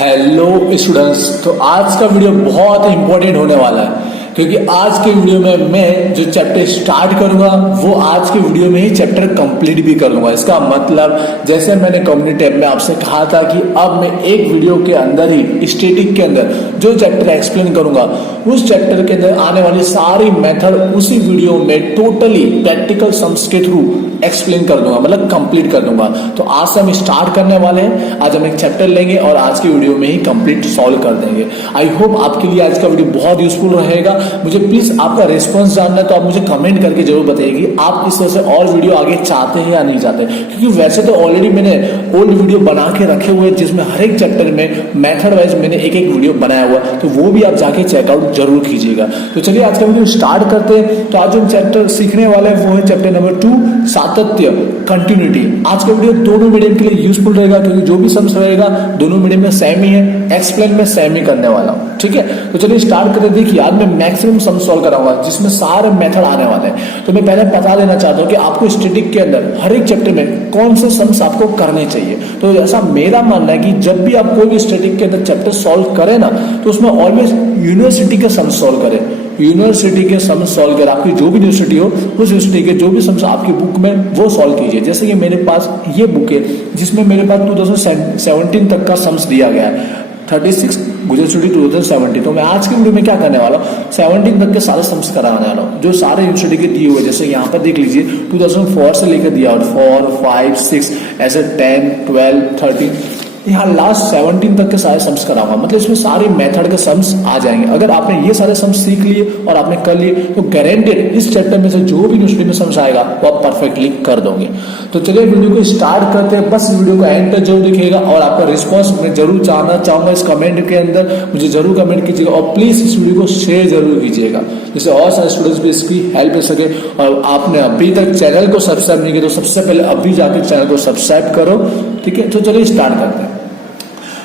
Hello students. तो आज का वीडियो बहुत इंपॉर्टेंट होने वाला है क्योंकि आज के वीडियो में मैं जो चैप्टर स्टार्ट करूंगा वो आज के वीडियो में ही चैप्टर कंप्लीट भी करूंगा। इसका मतलब जैसे मैंने कम्युनिटी टैब में आपसे कहा था कि अब मैं एक वीडियो के अंदर ही स्टैटिक के अंदर जो चैप्टर एक्सप्लेन करूंगा उस चैप्टर के अंदर आने वाली सारी मेथड उसी वीडियो में टोटली प्रैक्टिकल सम्स के थ्रू एक्सप्लेन कर दूंगा, मतलब कंप्लीट कर दूंगा। तो आज से हम स्टार्ट करने वाले हैं। आज हम एक चैप्टर लेंगे और आज की वीडियो में ही कंप्लीट सॉल्व कर देंगे। आई होप आपके लिए आज का वीडियो बहुत यूजफुल रहेगा। मुझे प्लीज आपका रिस्पांस जानना है तो आप मुझे कमेंट करके जरूर बताइए आप इस तरह से और वीडियो आगे चाहते हैं या नहीं चाहते, क्योंकि वैसे तो ऑलरेडी मैंने ओल्ड वीडियो बना के रखे हुए जिसमें हर एक चैप्टर में मेथड वाइज मैंने एक एक वीडियो बनाया हुआ, तो वो भी आप जाके चेकआउट जरूर कीजिएगा। तो चलिए आज का वीडियो स्टार्ट करते हैं। तो आज हम चैप्टर सीखने वाले हैं वो है चैप्टर नंबर 2 सातत्य, कंटिन्यूटी। आज का वीडियो दोनों मीडियम के लिए यूजफुल रहेगा क्योंकि जो भी सम्स रहेगा दोनों मीडियम में सेम ही है। एक्सप्लेन में सेम ही करने वाला हूं, ठीक है। तो चलिए स्टार्ट करते। देखिए आज मैं मैक्सिमम सम सॉल्व कराऊंगा जिसमें सारे मेथड आने वाले हैं। तो मैं पहले बता देना चाहता हूं कि आपको स्टैटिक के अंदर हर एक चैप्टर में कौन से सम्स आपको करने चाहिए। तो ऐसा मेरा मानना है कि जब भी आप कोई भी स्टैटिक के अंदर चैप्टर सॉल्व करें ना तो उसमें ऑलवेज यूनिवर्सिटी के सम सॉल्व करें। यूनिवर्सिटी के सम सॉल्व कर, आपकी जो भी यूनिवर्सिटी हो उस यूनिवर्सिटी के जो भी सम्स आपकी बुक में वो सॉल्व कीजिए। जैसे कि मेरे पास ये बुक है जिसमें मेरे पास 2017 तक का सम्स दिया गया है, 36 गुजरात यूनिवर्सिटी 2017। तो मैं आज के वीडियो में क्या करने वाला हूँ, 17 तक के सारे सम्स कराने वाला हूँ जो सारे यूनिवर्सिटी के दिए हुए। जैसे यहाँ पर देख लीजिए 2004 से लेकर दिया और 4, 5, 6 ऐसे 10, 12, 13 यहाँ लास्ट 17 तक के सारे सम्स कराऊंगा। मतलब इसमें सारे मेथड के सम्स आ जाएंगे। अगर आपने ये सारे सम्स सीख लिए और आपने कर लिए तो गारंटेड इस चैप्टर में से जो भी यूनिवर्सिटी में सम्स आएगा वो आप परफेक्टली कर दोगे। तो चलिए वीडियो को स्टार्ट करते हैं। बस वीडियो को एंड तक जरूर दिखेगा और आपका रिस्पॉन्स मैं जरूर जानना चाहूंगा इस कमेंट के अंदर। मुझे जरूर कमेंट कीजिएगा और प्लीज इस वीडियो को शेयर जरूर कीजिएगा जिससे और सारे स्टूडेंट्स भी इसकी हेल्प ले सके। और आपने अभी तक चैनल को सब्सक्राइब नहीं किया तो सबसे पहले अभी जाकर चैनल को सब्सक्राइब करो, ठीक है। तो चलिए स्टार्ट करते हैं।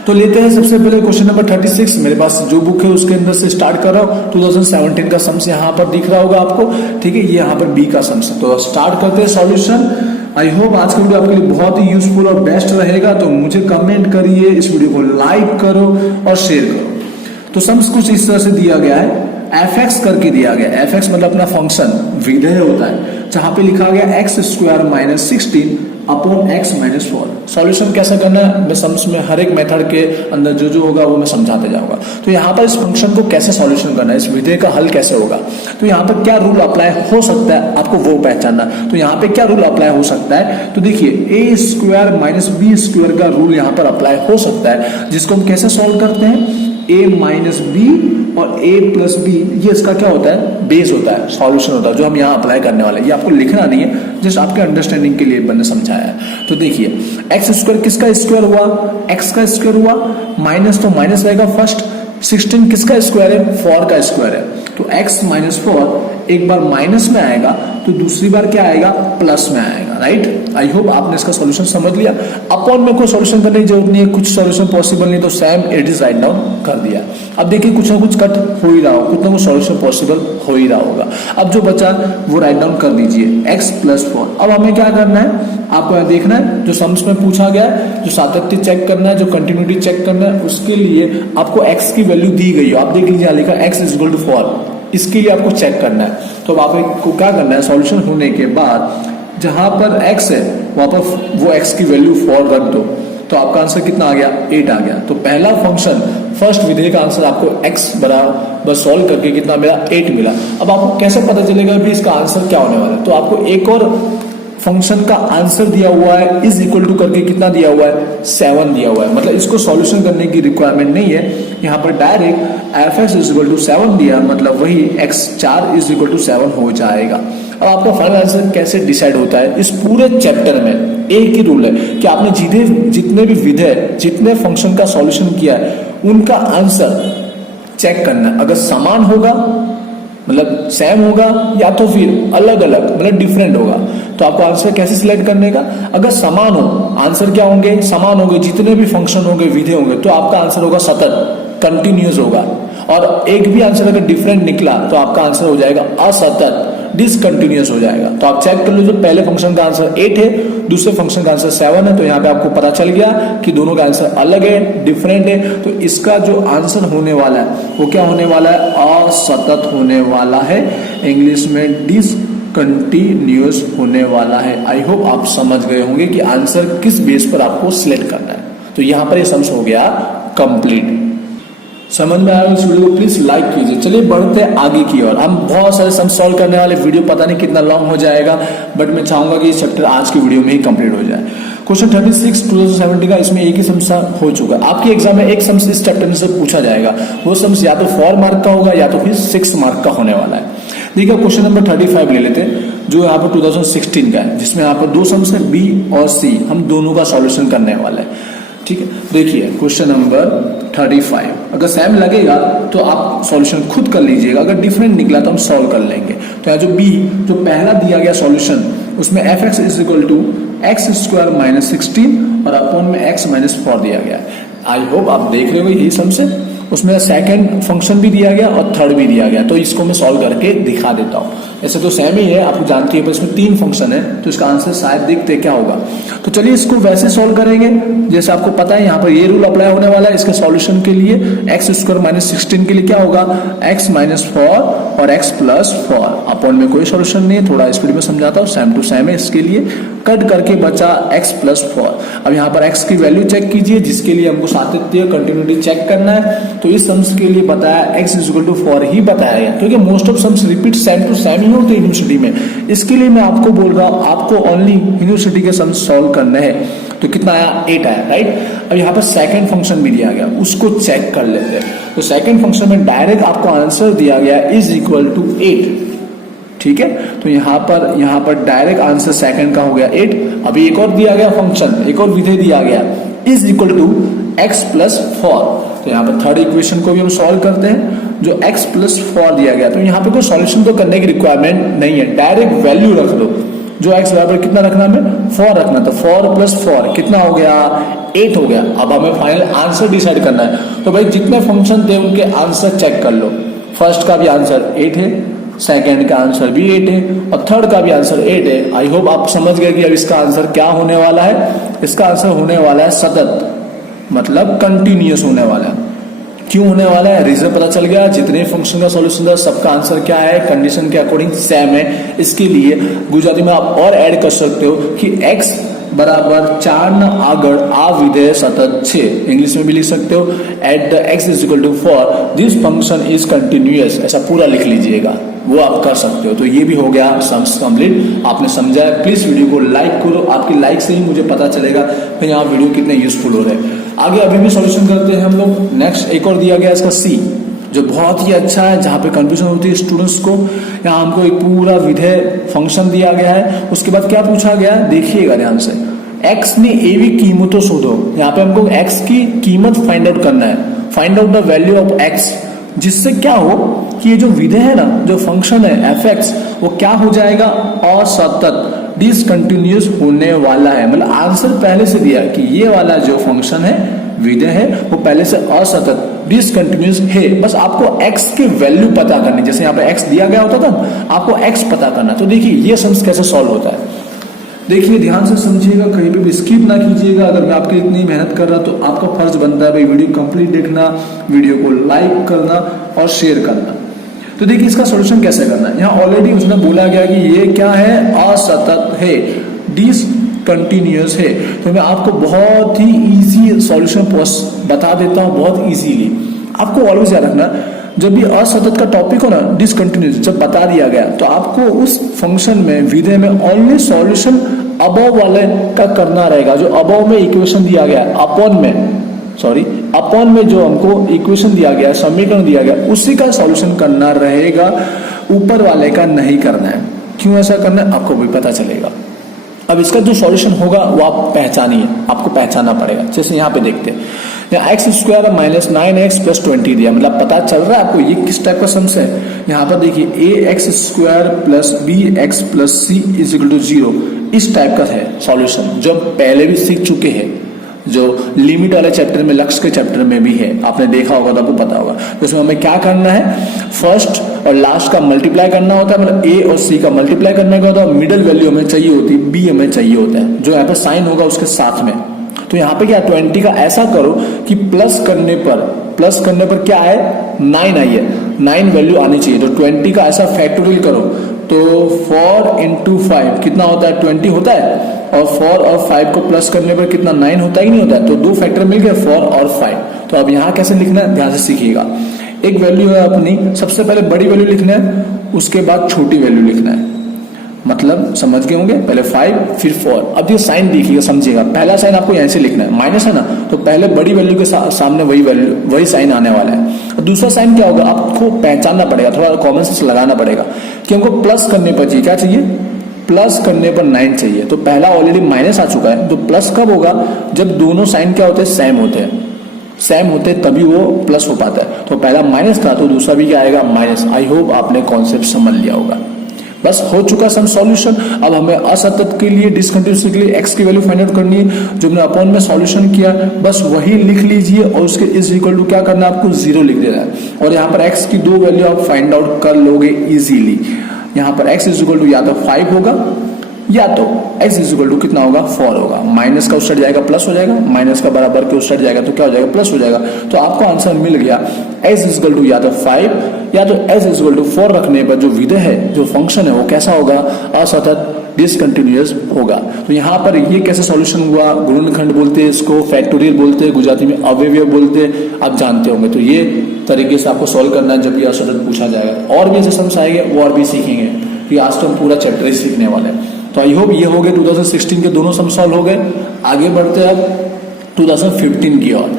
तो लेते हैं सबसे पहले क्वेश्चन नंबर 36। मेरे पास जो बुक है उसके अंदर से स्टार्ट कर रहा हूँ। 2017 का सम्स यहाँ पर दिख रहा होगा आपको, ठीक है। ये यहाँ पर बी का सम्स है। तो स्टार्ट करते हैं सॉल्यूशन। आई होप आज का वीडियो आपके लिए बहुत ही यूजफुल और बेस्ट रहेगा। तो मुझे कमेंट करिए, इस वीडियो को लाइक करो और शेयर करो। तो सम्स कुछ इस तरह से दिया गया है, fx करके दिया गया। fx मतलब अपना फंक्शन विधेय होता है, जहां पे लिखा गया x² - 16 अपॉन x - 4। सॉल्यूशन कैसे करना है मैं सम्स में हर एक मेथड के अंदर जो होगा वो मैं समझाते जाऊंगा। तो यहाँ पर इस फंक्शन को कैसे सॉल्यूशन करना है, इस विधेय का हल कैसे होगा, तो यहाँ पर क्या रूल अप्लाई हो सकता है आपको वो पहचानना। तो यहाँ पे क्या रूल अप्लाई हो सकता है, तो देखिए a² - b² का रूल यहाँ पर अप्लाई हो सकता है, जिसको हम कैसे सॉल्व करते हैं, a - b और a + b ये इसका क्या होता है, बेस होता है, सॉल्यूशन होता है जो हम यहाँ अप्लाई करने वाले हैं। ये आपको लिखना नहीं है, जस्ट आपके अंडरस्टैंडिंग के लिए मैंने समझाया है। तो देखिए x² किसका स्क्वायर हुआ, x का स्क्वायर हुआ, माइनस तो माइनस रहेगा फर्स्ट, 16 किसका स्क्वायर है, 4 का स्क्वायर है। तो x - 4 एक बार माइनस में आएगा तो दूसरी बार क्या आएगा, प्लस में आएगा, राइट। आई होप आपने इसका सॉल्यूशन समझ लिया। अपॉन में कोई सॉल्यूशन करने की जरूरत नहीं है, कुछ सॉल्यूशन पॉसिबल नहीं तो same it is right down कर दिया। अब देखिए कुछ ना कुछ कट हो ही रहा हो, कुछ ना कुछ सॉल्यूशन पॉसिबल हो ही रहा होगा। अब जो बचा वो राइट डाउन कर दीजिए, x + 4। अब हमें क्या करना है, आपको देखना है जो सम्स में पूछा गया है, जो सातत्य चेक करना है, जो कंटिन्यूटी चेक करना है, उसके लिए आपको x की वैल्यू दी गई है। आप देख लीजिए लिखा x = 4, इसके लिए आपको चेक करना है। तो अब आपको क्या करना है, सॉल्यूशन होने के बाद जहां पर x है वहां पर वो x की वैल्यू 4 रख दो, तो आपका आंसर कितना आ गया, 8 आ गया। तो पहला फंक्शन फर्स्ट विधेय का आंसर आपको x बराबर सॉल्व करके कितना मिला, 8 मिला। अब आपको कैसे पता चलेगा भी इसका आंसर क्या होने वाला है, तो आपको एक और फंक्शन का आंसर दिया हुआ है इज इक्वल टू करके कितना दिया हुआ है, 7 दिया हुआ है। मतलब इसको सॉल्यूशन करने की रिक्वायरमेंट नहीं है, यहाँ पर डायरेक्ट fx = 7 दिया, मतलब वही x4 = 7 हो जाएगा। अब आपका फाइनल आंसर कैसे डिसाइड होता है, इस पूरे चैप्टर में एक ही रूल है कि आपने जितने भी विधेय जितने फंक्शन का सॉल्यूशन किया है उनका आंसर चेक करना है। अगर समान होगा मतलब सेम होगा या तो फिर अलग अलग मतलब डिफरेंट होगा, तो आपको आंसर कैसे सिलेक्ट करने का, अगर समान हो आंसर क्या होंगे, समान होंगे, जितने भी फंक्शन होंगे विधेय होंगे तो आपका आंसर होगा सतत, कंटिन्यूस होगा। और एक भी आंसर अगर डिफरेंट निकला तो आपका आंसर हो जाएगा असतत, डिसकंटिन्यूअस हो जाएगा। तो आप चेक कर लो, जो पहले फंक्शन का आंसर 8 है, दूसरे फंक्शन का आंसर 7 है, तो यहाँ पे आपको पता चल गया कि दोनों का आंसर अलग है, डिफरेंट है। तो इसका जो आंसर होने वाला है वो क्या होने वाला है, असतत होने वाला है, इंग्लिश में डिसकंटिन्यूअस होने वाला है। आई होप आप समझ गए होंगे कि आंसर किस बेस पर आपको सिलेक्ट करना है। तो यहाँ पर ये सम्स हो गया कंप्लीट। समझ में आया इस वीडियो को प्लीज लाइक कीजिए। चलिए बढ़ते हैं आगे की ओर। हम बहुत सारे सम सॉल्व करने वाले, वीडियो पता नहीं कितना लॉन्ग हो जाएगा, बट मैं चाहूंगा कि ये चैप्टर आज की वीडियो में ही कंप्लीट हो जाए। क्वेश्चन 36 2070 का, इसमें एक ही समस्या हो चुका है। आपके एग्जाम में एक सम्स इस चैप्टर में से पूछा जाएगा, वो सम्स या तो 4 मार्क का होगा या तो फिर 6 मार्क का होने वाला है। देखिए क्वेश्चन नंबर 35 ले लेते हैं, जो यहाँ पर 2016 का है, जिसमें यहाँ पर 2 सम्स है, बी और सी, हम दोनों का सॉल्यूशन करने वाला है। ठीक है, देखिए क्वेश्चन नंबर 35, अगर सेम लगेगा तो आप सॉल्यूशन खुद कर लीजिएगा, अगर डिफरेंट निकला तो हम सॉल्व कर लेंगे। तो यहाँ जो बी, जो पहला दिया गया सॉल्यूशन, उसमें f x is equal to x square minus 16 और अपॉन में एक्स माइनस 4 दिया गया है। आई होप आप देख रहे हो यही सम से, उसमें सेकंड फंक्शन भी दिया गया और थर्ड भी दिया गया, तो इसको मैं सॉल्व करके दिखा देता हूँ। ऐसे तो सेम ही है, आपको जानती है, पर इसमें 3 फंक्शन है, तो इसका आंसर शायद देखते क्या होगा। तो चलिए इसको वैसे सॉल्व करेंगे जैसे आपको पता है, यहाँ पर ये रूल अप्लाई होने वाला है। इसके सॉल्यूशन के लिए एक्स स्क्वायर माइनस 16 के लिए क्या होगा, एक्स माइनस 4 और एक्स प्लस 4, अपॉन में कोई सॉल्यूशन नहीं है, थोड़ा स्पीड में समझाता हूँ, सेम टू सेम है। इसके लिए कट करके बचा एक्स प्लस 4। अब यहाँ पर एक्स की वैल्यू चेक कीजिए, जिसके लिए हमको सातत्य कंटिन्यूटी चेक करना है। तो इस सम्स के लिए बताया एक्स इज इक्वल टू 4 ही बताया गया, क्योंकि most of sums repeat same to same ही होते हैं यूनिवर्सिटी में। इसके लिए मैं आपको बोल रहा हूँ, आपको ओनली यूनिवर्सिटी के सम्स सॉल्व करने हैं। तो कितना आया, 8 आया, राइट। अब यहाँ पर सेकंड फंक्शन भी दिया गया, उसको चेक कर लेते हैं। तो सेकंड फंक्शन में डायरेक्ट आपको आंसर दिया गया इज इक्वल टू 8, ठीक है। तो यहाँ पर डायरेक्ट आंसर सेकंड का हो गया 8। अभी एक और दिया गया फंक्शन, एक और विधेय दिया गया, is equal to x plus 4। तो यहाँ पर थर्ड इक्वेशन को भी हम सॉल्व करते हैं, जो x प्लस 4 दिया गया। तो यहाँ पे कोई सॉल्यूशन तो करने की रिक्वायरमेंट नहीं है, डायरेक्ट वैल्यू रख दो। जो x बराबर कितना रखना है, हमें 4 रखना, तो 4 प्लस 4 कितना हो गया, 8 हो गया। अब हमें फाइनल आंसर डिसाइड करना है। तो भाई जितने फंक्शन थे उनके आंसर चेक कर लो। फर्स्ट का भी आंसर 8 है, सेकेंड का आंसर भी 8 है और थर्ड का भी आंसर 8 है। आई होप आप समझ गए कि अब इसका आंसर क्या होने वाला है। इसका आंसर होने वाला है सतत, मतलब कंटिन्यूअस होने वाला है। क्यों होने वाला है, रीजन पता चल गया। जितने फंक्शन का सॉल्यूशन था सबका आंसर क्या है, कंडीशन के अकॉर्डिंग सेम है। इसके लिए गुजराती में आप और ऐड कर सकते हो कि x बराबर 4 न आगड़ आ विधेय सतत छे। इंग्लिश में भी लिख सकते हो, at the x is equal to 4 this function is continuous, ऐसा पूरा लिख लीजिएगा, वो आप कर सकते हो। तो ये भी हो गया सम्स कंप्लीट। आपने समझा है, प्लीज वीडियो को लाइक करो, आपकी लाइक से ही मुझे पता चलेगा कि यहाँ वीडियो कितने यूजफुल हो रहे हैं। आगे अभी भी सॉल्यूशन करते हैं हम लोग। नेक्स्ट एक और दिया गया इसका सी, जो बहुत ही अच्छा है, जहाँ पे कंफ्यूजन होती है स्टूडेंट्स को। यहाँ हमको एक पूरा विधेय फंक्शन दिया गया है, उसके बाद क्या पूछा गया है देखिएगा ध्यान से, x ने a की कीमतों शोधो। यहाँ पे हमको x की कीमत फाइंड आउट करना है, find out the value of x, जिससे क्या हो कि ये जो विधेय है ना, जो फंक्शन है f(x), वो क्या हो जाएगा, असतत, डिसकंटिन्यूअस होने वाला है। मतलब आंसर पहले से दिया कि ये वाला जो फंक्शन है, विधेय है, वो पहले से असतत डिसकंटिन्यूअस है। बस आपको x की वैल्यू पता करनी, जैसे यहाँ पे x दिया गया होता था, आपको x पता करना। तो देखिए ये सम्स कैसे सॉल्व होता है, देखिए ध्यान से समझिएगा, कहीं पे भी स्किप ना कीजिएगा। अगर मैं आपके लिए इतनी मेहनत कर रहा तो आपका फर्ज बनता है भाई वीडियो कंप्लीट देखना, वीडियो को लाइक करना और शेयर करना। तो देखिए इसका सॉल्यूशन कैसे करना है। यहाँ ऑलरेडी उसने बोला गया कि ये क्या है, असतत है, डिसकंटिन्यूअस है। तो मैं आपको बहुत ही इजी सॉल्यूशन बता देता हूँ, बहुत इजीली। आपको ऑलवेज याद रखना, जब भी असतत का टॉपिक हो ना, डिसकंटिन्यूअस जब बता दिया गया, तो आपको उस फंक्शन में, विधेय में ओनली सॉल्यूशन अबव वाले का करना रहेगा। जो अबव में इक्वेशन दिया गया, अपॉन में जो हमको इक्वेशन दिया गया, समीकरण दिया गया, उसी का सॉल्यूशन करना रहेगा, ऊपर वाले का नहीं करना है। क्यों ऐसा करना है आपको भी पता चलेगा। अब इसका जो सॉल्यूशन होगा वो आप पहचानिए, आपको पहचानना पड़ेगा। जैसे यहाँ पे देखते हैं, यहाँ x square minus 9x plus 20 दिया, मतलब पता चल रहा है आपको ये किस टाइप का सम्स है। यहाँ पर देखिए ax square plus bx plus c is equal to 0, इस टाइप का है सॉल्यूशन, जो पहले भी सीख चुके हैं। जो लिमिट वाले चैप्टर में, लक्ष्य के चैप्टर में भी है, आपने देखा होगा तो आपको पता होगा। तो उसमें हमें क्या करना है, फर्स्ट और लास्ट का मल्टीप्लाई करना होता है, मतलब ए और सी का मल्टीप्लाई करने का होता है, मिडिल वैल्यू हमें चाहिए होती है, बी हमें चाहिए होता है, जो यहाँ पे साइन होगा उसके साथ में। तो यहाँ पे क्या 20 का ऐसा करो कि प्लस करने पर क्या है 9 आई है, 9 वैल्यू आनी चाहिए। तो 20 का ऐसा फैक्टोरियल करो तो 4 into 5 कितना होता है 20 होता है, और 4 और 5 को प्लस करने पर कितना 9 होता है कि नहीं होता है। तो दो फैक्टर मिल गए 4 और 5। तो अब यहाँ कैसे लिखना है ध्यान से सीखिएगा। एक वैल्यू है अपनी, सबसे पहले बड़ी वैल्यू लिखना है, उसके बाद छोटी वैल्यू लिखना है, मतलब समझ गए होंगे, पहले 5 फिर 4। अब ये साइन देखिएगा समझिएगा, पहला साइन आपको यहीं से लिखना है, माइनस है ना, तो पहले बड़ी वैल्यू के सामने वही साइन आने वाला है। और दूसरा साइन क्या होगा आपको पहचानना पड़ेगा, थोड़ा कॉमन सेंस लगाना पड़ेगा कि हमको प्लस करने पर चाहिए, क्या चाहिए, प्लस करने पर 9 चाहिए। तो पहला ऑलरेडी माइनस आ चुका है, तो प्लस कब होगा, जब दोनों साइन क्या होते हैं, सेम होते हैं तभी वो प्लस हो पाता है। तो पहला माइनस था तो दूसरा भी क्या आएगा, माइनस। आई होप आपने कॉन्सेप्ट समझ लिया होगा। बस हो चुका सम सॉल्यूशन। अब हमें असतत के लिए, डिसकंटिन्यूअस के लिए एक्स की वैल्यू फाइंड आउट करनी है, जो हमने अपॉन में सॉल्यूशन किया, बस वही लिख लीजिए और उसके इज इक्वल टू क्या करना है, आपको 0 लिख देना है। और यहाँ पर एक्स की दो वैल्यू आप फाइंड आउट कर लोगे इजीली। यहाँ पर एक्स इज इक्वल टू या तो 5 होगा या तो x इज इक्वल टू कितना होगा 4 होगा। माइनस का उस साइड जाएगा प्लस हो जाएगा, माइनस का बराबर के उस साइड जाएगा तो क्या हो जाएगा, प्लस हो जाएगा। तो आपको आंसर मिल गया x इज इक्वल टू या तो 5 या तो s इज इक्वल टू 4 रखने पर जो विधेय है, जो फंक्शन है वो कैसा होगा, असतत डिसकंटिन्यूअस होगा। तो यहाँ पर ये कैसे सॉल्यूशन हुआ, गुणनखंड बोलते हैं इसको, फैक्टोरियल बोलते हैं, गुजराती में अवयव बोलते हैं, आप जानते होंगे। तो ये तरीके से आपको सॉल्व करना है जब ये असतत पूछा जाएगा। और भी ऐसे सम्स आएंगे वो और भी सीखेंगे, कि आज तो हम पूरा चैप्टर ही सीखने वाले हैं। तो आई होप ये हो गए 2016 के दोनों सम सॉल्व हो गए। आगे बढ़ते हैं अब 2015 की ओर।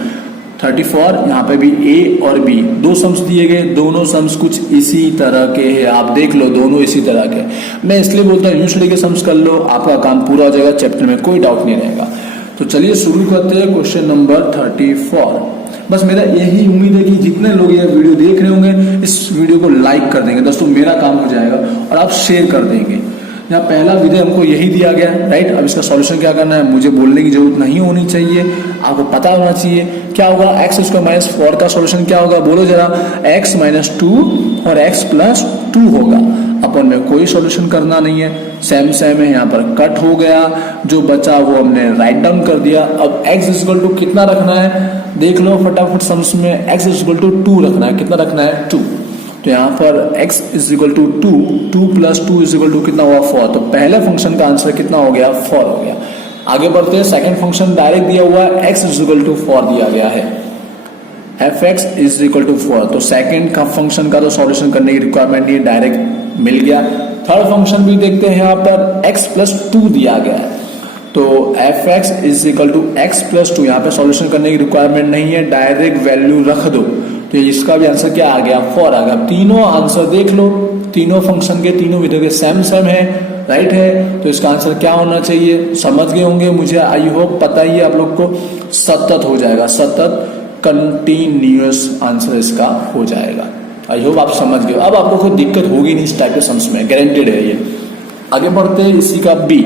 34 यहाँ पे भी ए और बी दो सम्स दिए गए, दोनों सम्स कुछ इसी तरह के हैं, आप देख लो दोनों इसी तरह के। मैं इसलिए बोलता हूँ यूनिवर्सिटी के सम्स कर लो, आपका काम पूरा हो जाएगा, चैप्टर में कोई डाउट नहीं रहेगा। तो चलिए शुरू करते हैं क्वेश्चन नंबर 34। बस मेरा यही उम्मीद है कि जितने लोग ये वीडियो देख रहे होंगे इस वीडियो को लाइक कर देंगे दोस्तों, मेरा काम हो जाएगा, और आप शेयर कर देंगे। यहाँ पहला विधेय हमको यही दिया गया है, राइट। अब इसका सॉल्यूशन क्या करना है, मुझे बोलने की जरूरत नहीं होनी चाहिए, आपको पता होना चाहिए क्या होगा। एक्स स्क्वायर माइनस 4 का सॉल्यूशन क्या होगा, बोलो जरा। x माइनस 2 और x प्लस 2 होगा। अपन में कोई सॉल्यूशन करना नहीं है, सेम है, यहाँ पर कट हो गया, जो बचा वो हमने राइट डाउन कर दिया। अब x इक्वल टू कितना रखना है, देख लो फटाफट सम्स में, x इक्वल टू 2 रखना है, कितना रखना है 2। तो यहाँ पर x is equal to 2 plus 2 is equal to कितना हुआ 4। तो पहले फंक्शन का आंसर कितना हो गया, 4 हो गया। आगे बढ़ते हैं, सेकंड फंक्शन डायरेक्ट दिया हुआ है, x इज इक्वल टू 4 दिया गया है, fx इज इक्वल टू 4। तो सेकंड का फंक्शन का तो सॉल्यूशन करने की रिक्वायरमेंट ये डायरेक्ट मिल गया। थर्ड फंक्शन भी देखते हैं, यहाँ पर x प्लस 2 दिया गया है, तो fx is equal to x plus 2। यहाँ पे सॉल्यूशन करने की रिक्वायरमेंट नहीं है, डायरेक्ट वैल्यू रख दो। तो इसका भी आंसर क्या आ गया, 4 आ गया। तीनों आंसर देख लो, तीनों फंक्शन के, तीनों विधेय के सेम है, राइट है। तो इसका आंसर क्या होना चाहिए, समझ गए होंगे, मुझे आई होप पता ही है आप लोग को, सतत हो जाएगा, सतत कंटिन्यूअस आंसर इसका हो जाएगा। आई होप आप समझ गए। अब आपको कोई दिक्कत होगी नहीं इस टाइप के सम्स में, गारंटेड है ये। आगे बढ़ते हैं, इसी का बी,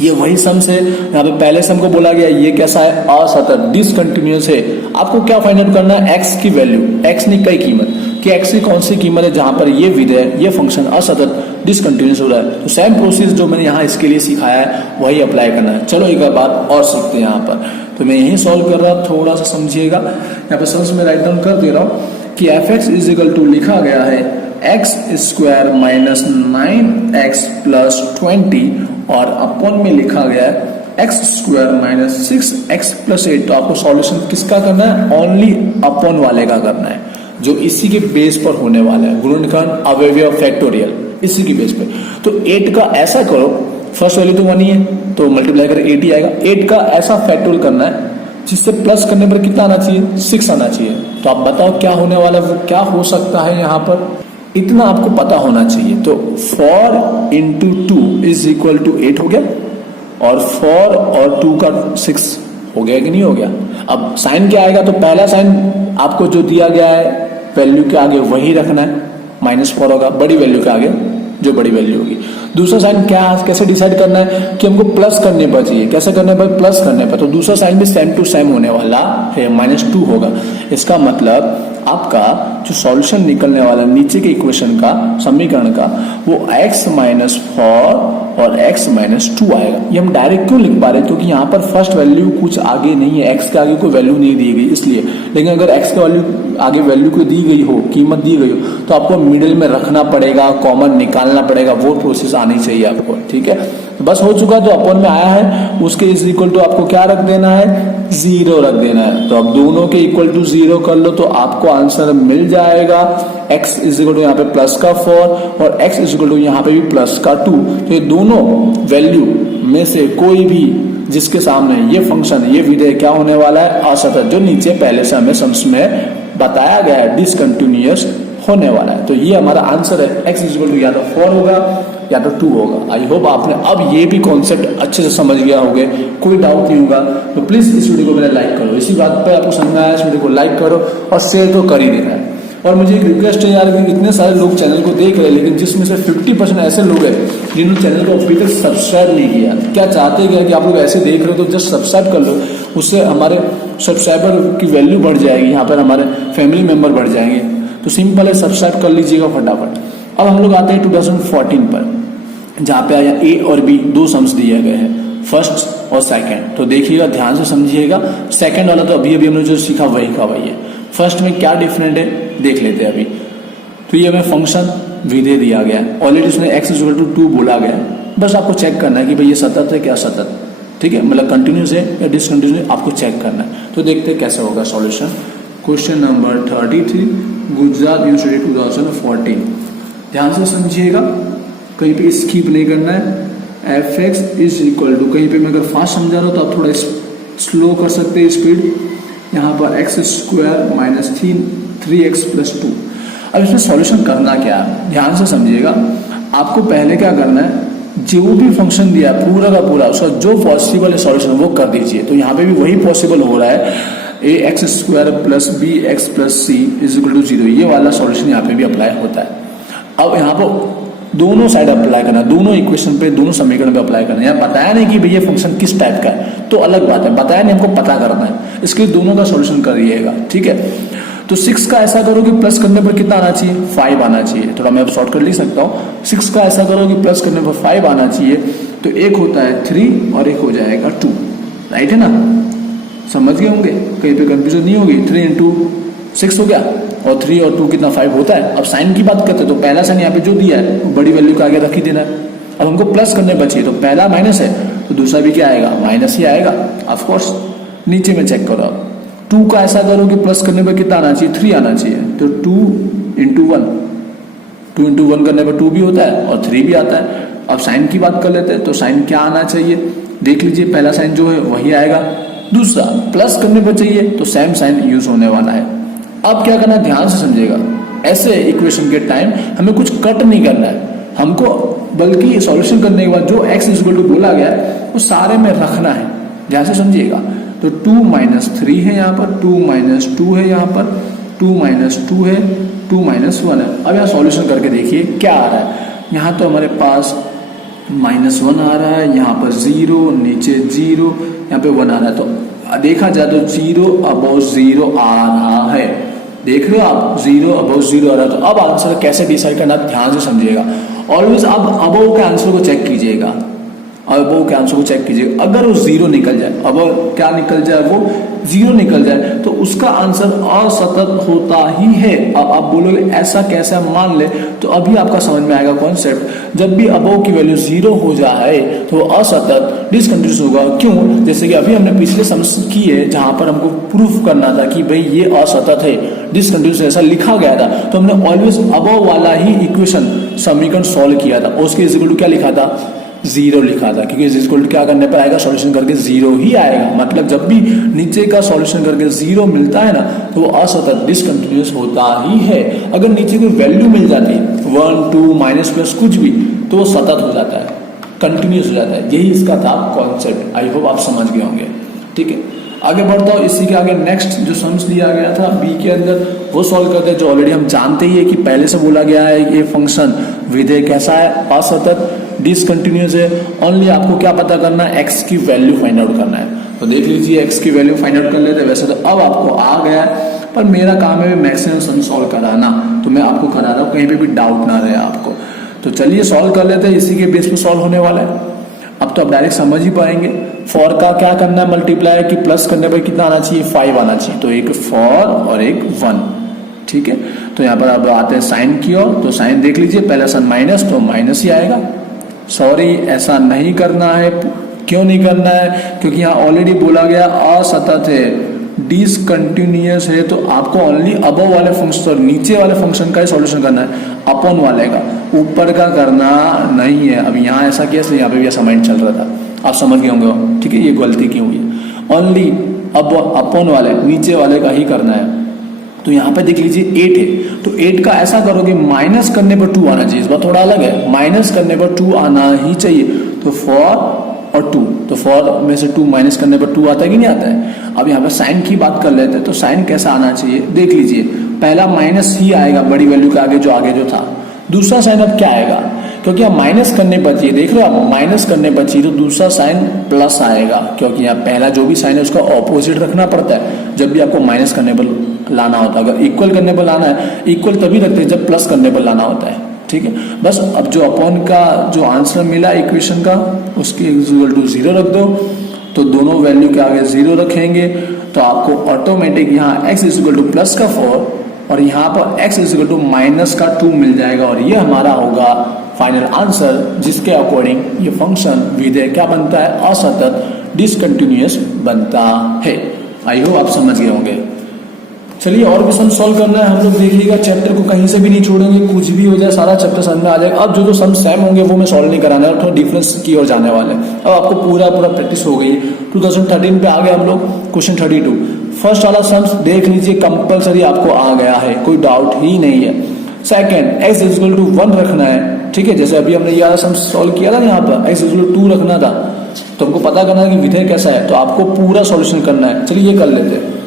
ये वही सम्स है। यहाँ पे पहले सम को बोला गया ये कैसा है, असतत डिसकंटिन्यूअस है। आपको क्या फाइंड आउट करना है, एक्स की वैल्यू, एक्स ने कई कीमत, कि एक्स की कौन सी कीमत है जहां पर ये विधेय, ये फंक्शन असतत डिसकंटिन्यूअस हो रहा है। तो सेम प्रोसेस जो मैंने यहाँ इसके लिए सिखाया है वही अप्लाई करना है। चलो एक बात और सीखते हैं यहाँ पर। तो मैं यही सॉल्व कर रहा, थोड़ा सा समझिएगा। यहाँ पे सम्स में राइट डाउन कर दे रहा हूँ कि fx इज इक्वल टू लिखा गया है x square minus 9x plus 20, और अपॉन में लिखा गया है x square minus 6x plus 8। तो आपको सॉल्यूशन किसका करना है, ओनली अपॉन वाले का करना है, जो इसी के बेस पर होने वाला है, गुणनखंड अवयव फैक्टोरियल, इसी के बेस पे। तो 8 का ऐसा करो, फर्स्ट वैल्यू तो 1 ही है तो मल्टीप्लाई कर 8 ही आएगा। 8 का ऐसा फैक्टोरियल करना है जिससे प्लस करने पर कितना आना चाहिए, 6 आना चाहिए। तो आप बताओ क्या होने वाला है, वो क्या हो सकता है, यहाँ पर इतना आपको पता होना चाहिए। तो 4 इंटू 2 इज इक्वल टू 8 हो गया, और 4 और 2 का 6 हो गया कि नहीं हो गया। अब साइन क्या आएगा, तो पहला साइन आपको जो दिया गया है वैल्यू के आगे वही रखना है, -4 होगा, बड़ी वैल्यू के आगे जो बड़ी वैल्यू होगी। दूसरा साइन क्या कैसे डिसाइड करना है कि हमको प्लस करने पर चाहिए, कैसे करने पर, प्लस करने पर, तो दूसरा साइन भी सेम टू सेम होने वाला है, -2 होगा। इसका मतलब आपका जो सॉल्यूशन निकलने वाला नीचे के इक्वेशन का, समीकरण का, वो x-4 और x-2 आएगा। ये हम डायरेक्ट क्यों लिख पा रहे हैं, क्योंकि यहाँ पर फर्स्ट वैल्यू कुछ आगे नहीं है, x के आगे कोई वैल्यू नहीं दी गई इसलिए। लेकिन अगर x के वैल्यू आगे वैल्यू को दी गई हो, कीमत दी गई हो, तो आपको मिडिल में रखना पड़ेगा, कॉमन निकालना पड़ेगा, वो प्रोसेस आनी चाहिए आपको, ठीक है। तो बस हो चुका, जो अपन में आया है उसके इज इक्वल टू आपको क्या रख देना है, 0 रख देना है। तो अब दोनों के इक्वल टू 0 कर लो तो आपको आंसर मिल जाएगा x इज इक्वल टू यहाँ पे +4 और x इज इक्वल टू यहाँ पे भी +2। तो ये दोनों वैल्यू में से कोई भी जिसके सामने ये फंक्शन, ये विधेय क्या होने वाला है, असतत, जो नीचे पहले से हमें सम्स में बताया गया है, डिसकंटिन्यूअस होने वाला है। तो ये हमारा आंसर है, x इज इक्वल टू या तो 4 होगा या तो 2 होगा। आई होप आपने अब ये भी कॉन्सेप्ट अच्छे से समझ गया होंगे, कोई डाउट नहीं होगा। तो प्लीज इस वीडियो को मेरा लाइक करो, इसी बात पे आपको समझ आया, इस वीडियो को लाइक करो और शेयर तो कर ही देना है। और मुझे एक रिक्वेस्ट है यार कि इतने सारे लोग चैनल को देख रहे हैं, लेकिन जिसमें से 50% ऐसे लोग हैं जिन्होंने चैनल को अभी तक सब्सक्राइब नहीं किया। क्या चाहते हैं कि आप लोग ऐसे देख रहे हो तो जस्ट सब्सक्राइब कर लो, उससे हमारे सब्सक्राइबर की वैल्यू बढ़ जाएगी, यहाँ पर हमारे फैमिली मेंबर बढ़ जाएंगे। तो सिंपल है, सब्सक्राइब कर लीजिएगा फटाफट। अब हम लोग आते हैं 2014 पर, जहाँ पे आया A और B 2 सम्स दिए गए हैं, फर्स्ट और सेकंड। तो देखिएगा, ध्यान से समझिएगा। सेकंड वाला तो अभी हमने जो सीखा वही का वही है। फर्स्ट में क्या डिफरेंट है देख लेते हैं अभी। तो ये हमें फंक्शन विधेय दिया गया है, ऑलरेडी उसने x इज इक्वल टू 2 बोला गया है। बस आपको चेक करना है कि भाई ये सतत है क्या सतत, ठीक है, मतलब कंटिन्यूस है या डिसकंटिन्यूस, आपको चेक करना है। तो देखते हैं कैसे होगा solution. Question number 33, Gujarat university 2014। ध्यान से समझिएगा, कहीं पे स्किप नहीं करना है। f(x) इज इक्वल टू, कहीं पे मैं अगर फास्ट समझा रहा हूँ तो आप थोड़ा स्लो कर सकते हैं स्पीड। यहाँ पर x² - 3x + 2। अब इसमें सॉल्यूशन करना क्या है, ध्यान से समझिएगा। आपको पहले क्या करना है, जो भी फंक्शन दिया है पूरा का पूरा, उसका जो पॉसिबल है सॉल्यूशन वो कर दीजिए। तो यहाँ पे भी वही पॉसिबल हो रहा है, ax² + bx + c is equal to 0। ये वाला सॉल्यूशन यहाँ पे भी अप्लाई होता है। अब यहाँ पर दोनों साइड अप्लाई करना, दोनों इक्वेशन पे, दोनों समीकरण पे अप्लाई करना। यहाँ बताया नहीं कि भैया फंक्शन किस टाइप का है, तो अलग बात है, बताया नहीं, हमको पता करना है। इसके लिए दोनों का सॉल्यूशन करिएगा, ठीक है। तो 6 का ऐसा करो कि प्लस करने पर कितना आना चाहिए, 5 आना चाहिए। थोड़ा मैं अब शॉर्ट कर लिख सकता हूँ। 6 का ऐसा करो कि प्लस करने पर 5 आना चाहिए। तो एक होता है 3 और एक हो जाएगा 2, राइट है ना, समझ गए होंगे, कहीं पे कंफ्यूजन नहीं होगी। 3 × 6 हो गया और 3 और 2 कितना 5 होता है। अब साइन की बात करते हैं तो पहला साइन यहाँ पे जो दिया है बड़ी वैल्यू का आगे रख ही देना है। अब हमको प्लस करने बचिए, तो पहला माइनस है तो दूसरा भी क्या आएगा, माइनस ही आएगा ऑफ कोर्स। नीचे में चेक करो, 2 का ऐसा करो कि प्लस करने पर कितना आना चाहिए, 3 आना चाहिए। तो 2 × 1, 2 × 1 करने पर 2 भी होता है और 3 भी आता है। अब साइन की बात कर लेते हैं, तो साइन क्या आना चाहिए देख लीजिए, पहला साइन जो है वही आएगा। दूसरा प्लस करने पर चाहिए तो सेम साइन यूज होने वाला है। अब क्या करना है, ध्यान से समझिएगा। ऐसे इक्वेशन के टाइम हमें कुछ कट नहीं करना है हमको, बल्कि सॉल्यूशन करने के बाद जो x इज इक्वल टू बोला गया है वो सारे में रखना है। ध्यान से समझिएगा। तो 2 - 3 है यहाँ पर, 2 - 2 है यहाँ पर, 2 - 2 है, 2 - 1 है। अब यहाँ सॉल्यूशन करके देखिए क्या आ रहा है। यहाँ तो हमारे पास -1 आ रहा है, यहाँ पर 0, नीचे 0, यहाँ पे 1 आ रहा है। तो देखा जाए तो 0 अबव 0 आ रहा है, देख रहे हो आप, 0 अबव 0 आ रहा है। तो अब आंसर कैसे डिसाइड करना, ध्यान से समझिएगा। ऑलवेज अब अबव के आंसर को चेक कीजिएगा, अबव के आंसर को चेक कीजिएगा। अगर वो 0 निकल जाए, अबव क्या निकल जाए, वो 0 निकल जाए, तो उसका आंसर असतत होता ही है। अब आप बोलोगे ऐसा कैसे मान ले, तो अभी आपका समझ में आएगा कॉन्सेप्ट। जब भी अबव की वैल्यू 0 हो जाए तो वो असतत डिसकंटिन्यूअस होगा। क्यों, जैसे कि अभी हमने पिछले समस्या की है जहां पर हमको प्रूफ करना था कि भाई ये असतत है, डिसकंटिन्यूअस ऐसा लिखा गया था, तो हमने ऑलवेज अबव वाला ही इक्वेशन समीकरण सॉल्व किया था। उसके इक्वल टू क्या लिखा था, 0 लिखा था, क्योंकि इक्वल टू क्या करने पर आएगा, सॉल्यूशन करके 0 ही आएगा। मतलब जब भी नीचे का सॉल्यूशन करके 0 मिलता है ना, तो वो असतत डिसकंटिन्यूअस होता ही है। अगर नीचे कोई वैल्यू मिल जाती है 1, 2, माइनस प्लस कुछ भी, तो वो सतत हो जाता है, कंटिन्यूअस हो जाता है। यही इसका था कॉन्सेप्ट। आई होप आप समझ गए होंगे, ठीक है। आगे बढ़ता हूँ, इसी के आगे नेक्स्ट जो सम्स दिया गया था बी के अंदर, वो सॉल्व करते हैं। जो ऑलरेडी हम जानते ही है कि पहले से बोला गया है ये फंक्शन विधेय कैसा है, असतत डिसकंटिन्यूअस है। ओनली आपको क्या पता करना है, एक्स की वैल्यू फाइंड आउट करना है। तो देख लीजिए एक्स की वैल्यू फाइंड आउट कर लेते हैं। वैसे तो अब आपको आ गया है, पर मेरा काम है मैक्सिमम सम सॉल्व कराना, तो मैं आपको करा रहा हूँ, कहीं पे भी डाउट ना रहे आपको। तो चलिए सॉल्व कर लेते हैं, इसी के बेस पे सॉल्व होने वाला है। अब तो आप डायरेक्ट समझ ही पाएंगे। फॉर का क्या करना है, मल्टीप्लाई की प्लस करने पर कितना आना चाहिए, 5 आना चाहिए। तो एक फॉर और एक 1, ठीक है। तो यहाँ पर अब आते हैं साइन की ओर। तो साइन देख लीजिए, पहला साइन माइनस, तो माइनस ही आएगा। सॉरी, ऐसा नहीं करना है। क्यों नहीं करना है, क्योंकि यहाँ ऑलरेडी बोला गया असतत है, डिसकंटिन्यूअस है। तो आपको ओनली अबव वाले फंक्शन, नीचे वाले फंक्शन का ही सॉल्यूशन करना है, अपॉन वाले का, ऊपर का करना नहीं है। अब यहाँ ऐसा किया, इसलिए यहाँ पे भी ऐसा माइंड चल रहा था, आप समझ गए होंगे, ठीक है, ये गलती क्यों हुई है। ओनली अब अपॉन वाले, नीचे वाले का ही करना है। तो यहाँ पे देख लीजिए 8 है, तो 8 का ऐसा करोगे माइनस करने पर 2 आना चाहिए। इस बार थोड़ा अलग है, माइनस करने पर 2 आना ही चाहिए। तो 4 और 2, तो 4 में से 2 माइनस करने पर 2 आता है कि नहीं आता है। अब यहाँ पे साइन की बात कर लेते हैं। तो साइन कैसा आना चाहिए, देख लीजिए, पहला माइनस ही आएगा बड़ी वैल्यू के आगे, जो था। दूसरा साइन अब क्या आएगा, क्योंकि यहाँ माइनस करने पर चाहिए, देख रहे हो आप, माइनस करने पर चाहिए, तो दूसरा साइन प्लस आएगा, क्योंकि यहाँ पहला जो भी साइन है उसका ऑपोजिट रखना पड़ता है जब भी आपको माइनस करने पर लाना होता है। अगर इक्वल करने पर लाना है, इक्वल तभी रखते हैं जब प्लस करने पर लाना होता है, ठीक है। बस अब जो अपॉन का जो आंसर मिला इक्वेशन का, उसके इक्वल टू 0 रख दो। तो दोनों वैल्यू के आगे 0 रखेंगे, तो आपको ऑटोमेटिक यहाँ x इक्वल टू प्लस का 4 और यहाँ पर x इक्वल टू माइनस का 2 मिल जाएगा। और ये हमारा होगा फाइनल आंसर, जिसके अकॉर्डिंग ये फंक्शन विधेय क्या बनता है, असतत, डिसकंटिन्यूअस बनता है। आई होप आप समझ गए होंगे। चलिए और भी सम सॉल्व करना है हम लोग, देखिएगा चैप्टर को कहीं से भी नहीं छोड़ेंगे, कुछ भी हो जाए सारा चैप्टर समझ में आ जाएगा। अब जो सम सेम होंगे वो मैं सॉल्व नहीं कराना है, थोड़ा डिफरेंस की ओर जाने वाले हैं। अब आपको पूरा प्रैक्टिस हो गई। 2013 पे आ गए हम लोग, क्वेश्चन 32 फर्स्ट वाला सम्स देख लीजिए, कंपलसरी आपको आ गया है, कोई डाउट ही नहीं है। सेकंड, x इक्वल टू 1 रखना है, ठीक है, जैसे अभी हमने ये वाला सम सॉल्व किया था ना, यहाँ पर x इक्वल टू 2 रखना था। तो हमको पता करना है कि विधेय कैसा है, तो आपको पूरा सॉल्यूशन करना है। चलिए ये कर लेते हैं,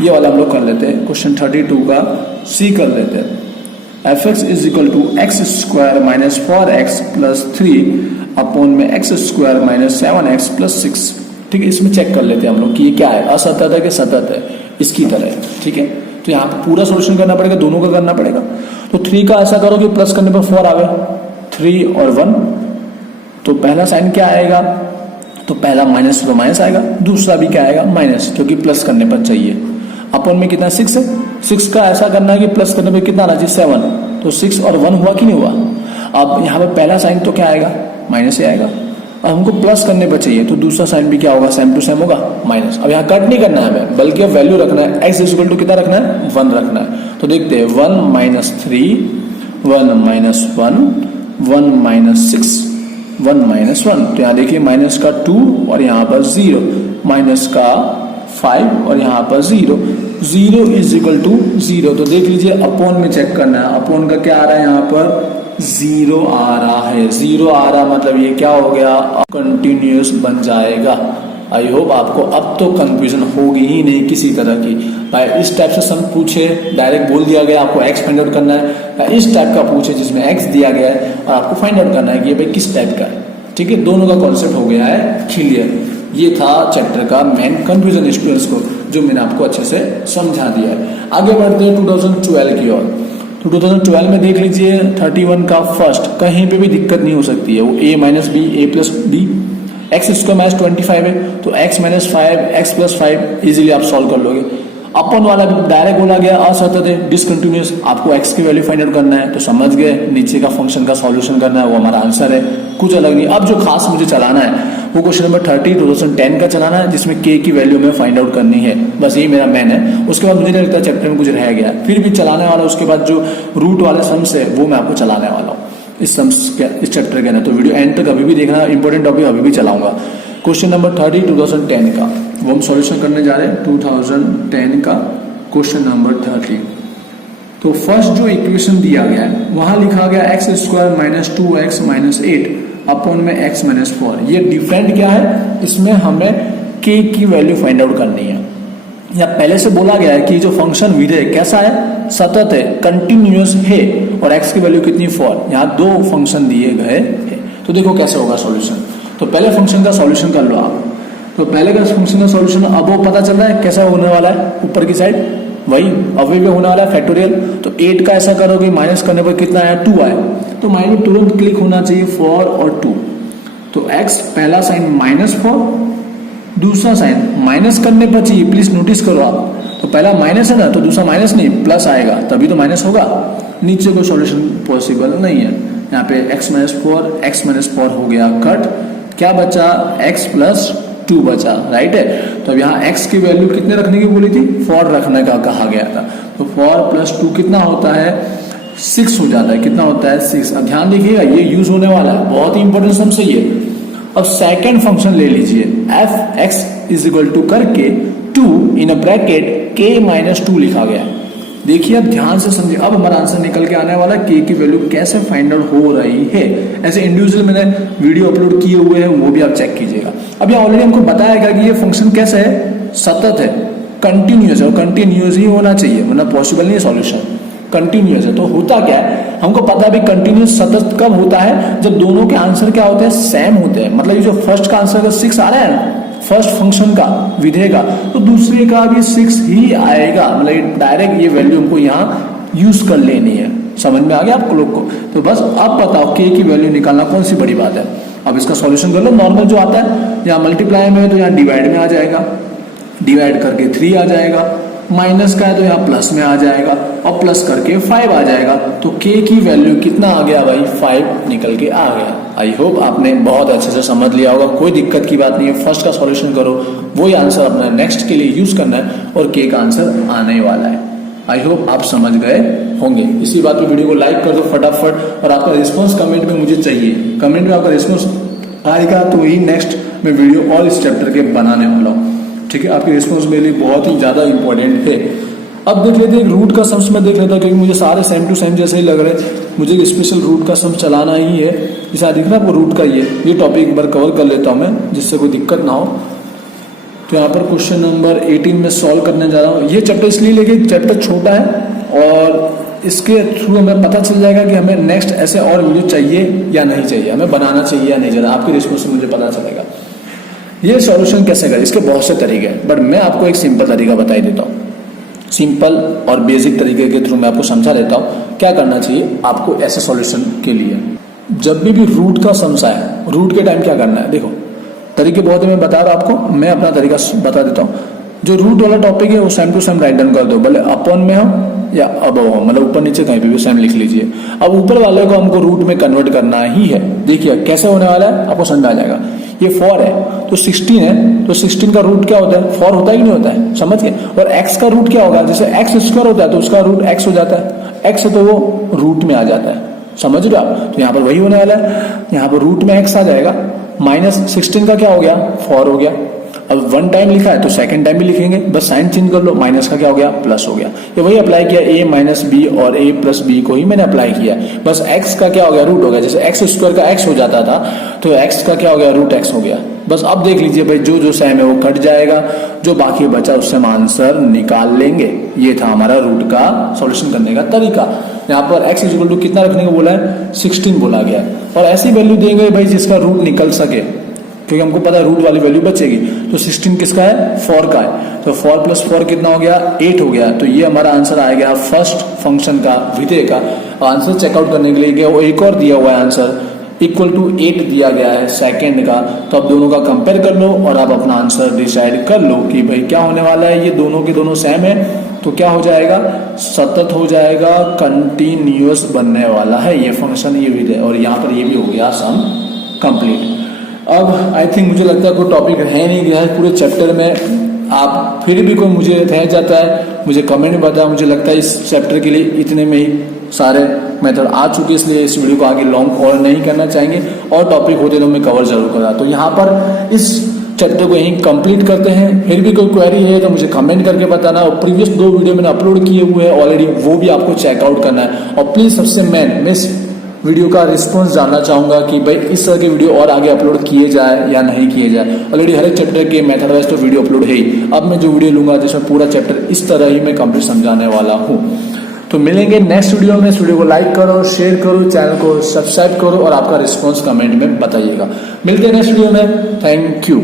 ये वाला हम लोग कर लेते हैं, क्वेश्चन 32 का सी कर लेते हैं। F x is equal to x square minus 4x plus 3 upon में X square minus 7x plus 6, ठीक है। इसमें चेक कर लेते हैं हम लोग कि ये क्या है, असतत है कि सतत है, इसकी तरह, ठीक है। तो यहाँ पे पूरा सॉल्यूशन करना पड़ेगा, दोनों का करना पड़ेगा। तो 3 का ऐसा करो कि प्लस करने पर 4 आवे, 3 और 1, तो पहला साइन क्या आएगा, तो पहला माइनस तो माइनस आएगा, दूसरा भी क्या आएगा, माइनस, क्योंकि प्लस करने पर चाहिए। अपन में कितना 6 है, 6 का ऐसा करना है कि प्लस करने पर कितना आना चाहिए 7, तो 6 और 1 हुआ कि नहीं हुआ। अब यहाँ पे पहला साइन तो क्या आएगा, माइनस ही आएगा। अब हमको प्लस करने पर चाहिए, तो दूसरा साइन भी क्या होगा, सेम टू सेम होगा, माइनस। अब यहाँ कट नहीं करना है हमें, बल्कि अब वैल्यू रखना है, x इक्वल टू कितना रखना है, 1 रखना है। तो देखते हैं 1 माइनस 3, 1 माइनस 1, 1 माइनस 6, 1 माइनस 1। तो यहाँ देखिए माइनस का 2 और यहाँ पर 0, माइनस का 5 और यहाँ पर 0, 0 इज इक्वल टू 0। तो देख लीजिए अपॉन में चेक करना है, अपॉन का क्या आ रहा है, यहाँ पर 0 आ रहा है। 0 आ रहा मतलब ये क्या हो गया, कंटिन्यूअस बन जाएगा। आई होप आपको अब तो कंफ्यूजन होगी ही नहीं किसी तरह की। भाई इस टाइप से सम पूछे, डायरेक्ट बोल दिया गया आपको x फाइंड आउट करना है, या इस टाइप का पूछे जिसमें x दिया गया है और आपको फाइंड आउट करना है कि ये भाई किस टाइप का है, ठीक है। दोनों का कॉन्सेप्ट हो गया है क्लियर। ये था चैप्टर का मेन कंफ्यूजन स्टूडेंट्स को, जो मैंने आपको अच्छे से समझा दिया है। आगे बढ़ते हैं 2012 की ओर। तो 2012 में देख लीजिए 31 का फर्स्ट, कहीं पे भी दिक्कत नहीं हो सकती है, वो a minus b, a plus b, x square minus 25 है, तो x minus 5, x plus 5 easily आप सॉल्व कर लोगे। अपन वाला भी डायरेक्ट बोला गया असतत है, डिसकंटिन्यूअस, आपको x की वैल्यू फाइंड आउट करना है, तो समझ गए, नीचे का फंक्शन का सॉल्यूशन करना है, वो हमारा आंसर है, कुछ अलग नहीं। अब जो खास मुझे चलाना है वो क्वेश्चन नंबर 30 2010 का चलाना है, जिसमें k की वैल्यू में फाइंड आउट करनी है, बस यही मेरा मैन है। उसके बाद मुझे नहीं लगता चैप्टर में कुछ रह गया, फिर भी चलाने वाला, उसके बाद जो रूट वाले सम्स है वो मैं आपको चलाने वाला हूँ इस चैप्टर के अंदर। तो वीडियो एंड तक अभी भी देखना, इंपॉर्टेंट टॉपिक अभी भी चलाऊंगा। क्वेश्चन नंबर 30 2010 का वो हम सॉल्यूशन करने जा रहे हैं, 2010 का क्वेश्चन नंबर 30। तो फर्स्ट जो इक्वेशन दिया गया है वहां लिखा गया x square minus 2x minus 8 upon में x माइनस 4। ये डिफरेंट क्या है, इसमें हमें k की वैल्यू फाइंड आउट करनी है। या पहले से बोला गया है कि जो फंक्शन विधेय कैसा है, सतत है, कंटिन्यूअस है, और x की वैल्यू कितनी 4। यहाँ दो फंक्शन दिए गए हैं। तो तो देखो कैसे होगा सॉल्यूशन। तो पहले फंक्शन का सॉल्यूशन कर लो आप। तो पहले का फंक्शन का सॉल्यूशन अब वो पता चल रहा है कैसा होने वाला है, ऊपर की साइड वही अवयव होने वाला है फैक्टोरियल। तो 8 का ऐसा करोगे माइनस करने पर कितना आया, 2 आया। तो माइंड में तुरंत क्लिक होना चाहिए 4 और 2। तो x पहला साइन -4, दूसरा साइन माइनस करने पर चाहिए, प्लीज नोटिस करो आप। तो पहला माइनस है ना, तो दूसरा माइनस नहीं प्लस आएगा, तभी तो माइनस होगा। नीचे कोई सॉल्यूशन पॉसिबल नहीं है। यहाँ पे x - 4 हो गया कट, क्या बचा x + 2 बचा, राइट है। तो अब यहाँ x की वैल्यू कितने रखने की बोली थी, 4 रखने का कहा गया था। तो 4 + 2 कितना होता है, 6 हो जाता है। कितना होता है, 6। अब ध्यान देखिएगा ये यूज होने वाला है, बहुत ही इंपॉर्टेंट सम से ये। अब सेकंड फंक्शन ले लीजिए, f(x) = करके 2 इन ब्रैकेट k - 2 लिखा गया। देखिए अब ध्यान से समझिए, अब हमारा आंसर निकल के आने वाला k की वैल्यू कैसे फाइंड आउट हो रही है। ऐसे इंडिविजुअल मैंने वीडियो अपलोड किए हुए हैं, वो भी आप चेक कीजिएगा। अब यहाँ ऑलरेडी हमको बताया गया कि ये फंक्शन कैसे है, सतत है, कंटिन्यूअस है, और कंटिन्यूअस ही होना चाहिए वरना पॉसिबल नहीं है सॉल्यूशन। कंटिन्यूअस है तो होता क्या है, हमको पता है भाई कंटिन्यूअस सतत कब होता है, जब दोनों के आंसर क्या होते हैं, सेम होते हैं। मतलब ये जो फर्स्ट का आंसर 6 आ रहा है ना, फर्स्ट फंक्शन का विधेय का, तो दूसरे का भी 6 ही आएगा। मतलब डायरेक्ट ये वैल्यू हमको यहाँ यूज कर लेनी है। समझ में आ गया आप लोग को। तो बस अब बताओ k की वैल्यू निकालना कौन सी बड़ी बात है। अब इसका सॉल्यूशन कर लो। नॉर्मल जो आता है, यहाँ मल्टीप्लाई में है तो यहाँ डिवाइड में आ जाएगा, डिवाइड करके 3 आ जाएगा, माइनस का है तो यहाँ प्लस में आ जाएगा, और प्लस करके 5 आ जाएगा। तो k की वैल्यू कितना आ गया भाई, 5 निकल के आ गया। आई होप आपने बहुत अच्छे से समझ लिया होगा, कोई दिक्कत की बात नहीं है। फर्स्ट का सॉल्यूशन करो, वही आंसर अपना नेक्स्ट के लिए यूज करना है, और k का आंसर आने वाला है। आई होप आप समझ गए होंगे। इसी बात पे वीडियो को लाइक कर दो फटाफट, और आपका रिस्पॉन्स कमेंट में मुझे चाहिए। कमेंट में आपका रिस्पॉन्स आएगा तो वही नेक्स्ट मैं वीडियो और इस चैप्टर के बनाने वाला हूँ। ठीक है, आपकी रिस्पॉन्स मेरे लिए बहुत ही ज्यादा इंपॉर्टेंट है। अब देख लेते हैं रूट का सम्स में देख लेता हूँ, क्योंकि मुझे सारे सेम टू सेम जैसे ही लग रहे हैं। मुझे एक स्पेशल रूट का सम चलाना ही है। जैसा दिख रहा है आपको रूट का ये टॉपिक एक बार कवर कर लेता हूँ मैं, जिससे कोई दिक्कत ना हो। तो यहाँ पर क्वेश्चन नंबर 18 में सॉल्व करने जा रहा हूँ। ये चैप्टर इसलिए लेके चैप्टर छोटा है, और इसके थ्रू हमें पता चल जाएगा कि हमें नेक्स्ट ऐसे और वीडियो चाहिए या नहीं चाहिए, हमें बनाना चाहिए या नहीं चाहिए। आपके रिस्पॉन्स से मुझे पता चलेगा। ये सॉल्यूशन कैसे करें, इसके बहुत से तरीके हैं, बट मैं आपको एक सिंपल तरीका बता ही देता हूँ। सिंपल और बेसिक तरीके के थ्रू मैं आपको समझा देता हूँ क्या करना चाहिए आपको ऐसे सॉल्यूशन के लिए। जब भी रूट का सम्स आए, रूट के टाइम क्या करना है, देखो तरीके बहुत है, मैं बता रहा हूँ आपको, मैं अपना तरीका बता देता हूँ। जो रूट वाला टॉपिक है वो same to same write down कर दो, भले अपॉन में हो या अबव हो, मतलब ऊपर नीचे कहीं भी सेम लिख लीजिए। अब ऊपर वाले को हमको रूट में कन्वर्ट करना ही है। देखिए कैसे होने वाला है, आपको समझ आ जाएगा। ये 4 है तो 16 है, तो 16 का रूट क्या होता है, 4 होता है कि नहीं होता है, समझ गए। और x का रूट क्या होगा, जैसे x² होता है तो उसका रूट x हो जाता है, x है तो वो रूट में आ जाता है, समझ रहे हो आप। तो यहाँ पर वही होने वाला है, यहाँ पर रूट में x आ जाएगा, -16 का क्या हो गया, 4 हो गया। अब 1 टाइम लिखा है तो सेकंड टाइम भी लिखेंगे, बस साइन चेंज कर लो, माइनस का क्या हो गया, प्लस हो गया। ये वही अप्लाई किया, a - b और a + b को ही मैंने अप्लाई किया। बस x का क्या हो गया, रूट हो गया। जैसे x² का x हो जाता था तो x का क्या हो गया, रूट x हो गया। बस अब देख लीजिए भाई, जो जो सेम है वो कट जाएगा, जो बाकी बचा उससे हम आंसर निकाल लेंगे। ये था हमारा रूट का सॉल्यूशन करने का तरीका। यहाँ पर x = कितना रखने को बोला है, 16 बोला गया, और ऐसी वैल्यू देंगे भाई जिसका रूट निकल सके, क्योंकि हमको पता है रूट वाली वैल्यू बचेगी। तो 16 किसका है, 4 का है, तो 4 + 4 कितना हो गया, 8 हो गया। तो ये हमारा आंसर आ गया फर्स्ट फंक्शन का, विधेय का। आंसर चेकआउट करने के लिए वो एक और दिया हुआ है आंसर, = 8 दिया गया है सेकंड का। तो अब दोनों का कंपेयर कर लो और आप अपना आंसर डिसाइड कर लो कि भाई क्या होने वाला है। ये दोनों के दोनों सेम है तो क्या हो जाएगा, सतत हो जाएगा, कंटिन्यूअस बनने वाला है ये फंक्शन, ये विधेय। और यहाँ पर ये भी हो गया सम कंप्लीट। अब आई थिंक मुझे लगता है कोई टॉपिक रह नहीं गया है पूरे चैप्टर में। आप फिर भी कोई मुझे रह जाता है मुझे कमेंट में बताया। मुझे लगता है इस चैप्टर के लिए इतने में ही सारे मेथड आ चुके, इसलिए इस वीडियो को आगे लॉन्ग और नहीं करना चाहेंगे। और टॉपिक होते तो मैं कवर जरूर करा। तो यहाँ पर इस चैप्टर को यहीं कंप्लीट करते हैं। फिर भी कोई क्वेरी है तो मुझे कमेंट करके बताना। और प्रीवियस 2 वीडियो मैंने अपलोड किए हुए हैं ऑलरेडी, वो भी आपको चेकआउट करना है। और प्लीज सबसे मैं इस वीडियो का रिस्पॉन्स जानना चाहूंगा कि भाई इस तरह के वीडियो और आगे अपलोड किए जाए या नहीं किए जाए। ऑलरेडी हर एक चैप्टर के मेथड वाइज तो वीडियो अपलोड है ही। अब मैं जो वीडियो लूंगा जिसमें पूरा चैप्टर इस तरह ही मैं कंप्लीट समझाने वाला हूँ। तो मिलेंगे नेक्स्ट वीडियो में। इस वीडियो को लाइक करो, शेयर करो, चैनल को सब्सक्राइब करो और आपका रिस्पॉन्स कमेंट में बताइएगा। मिलते हैं नेक्स्ट वीडियो में। Thank you.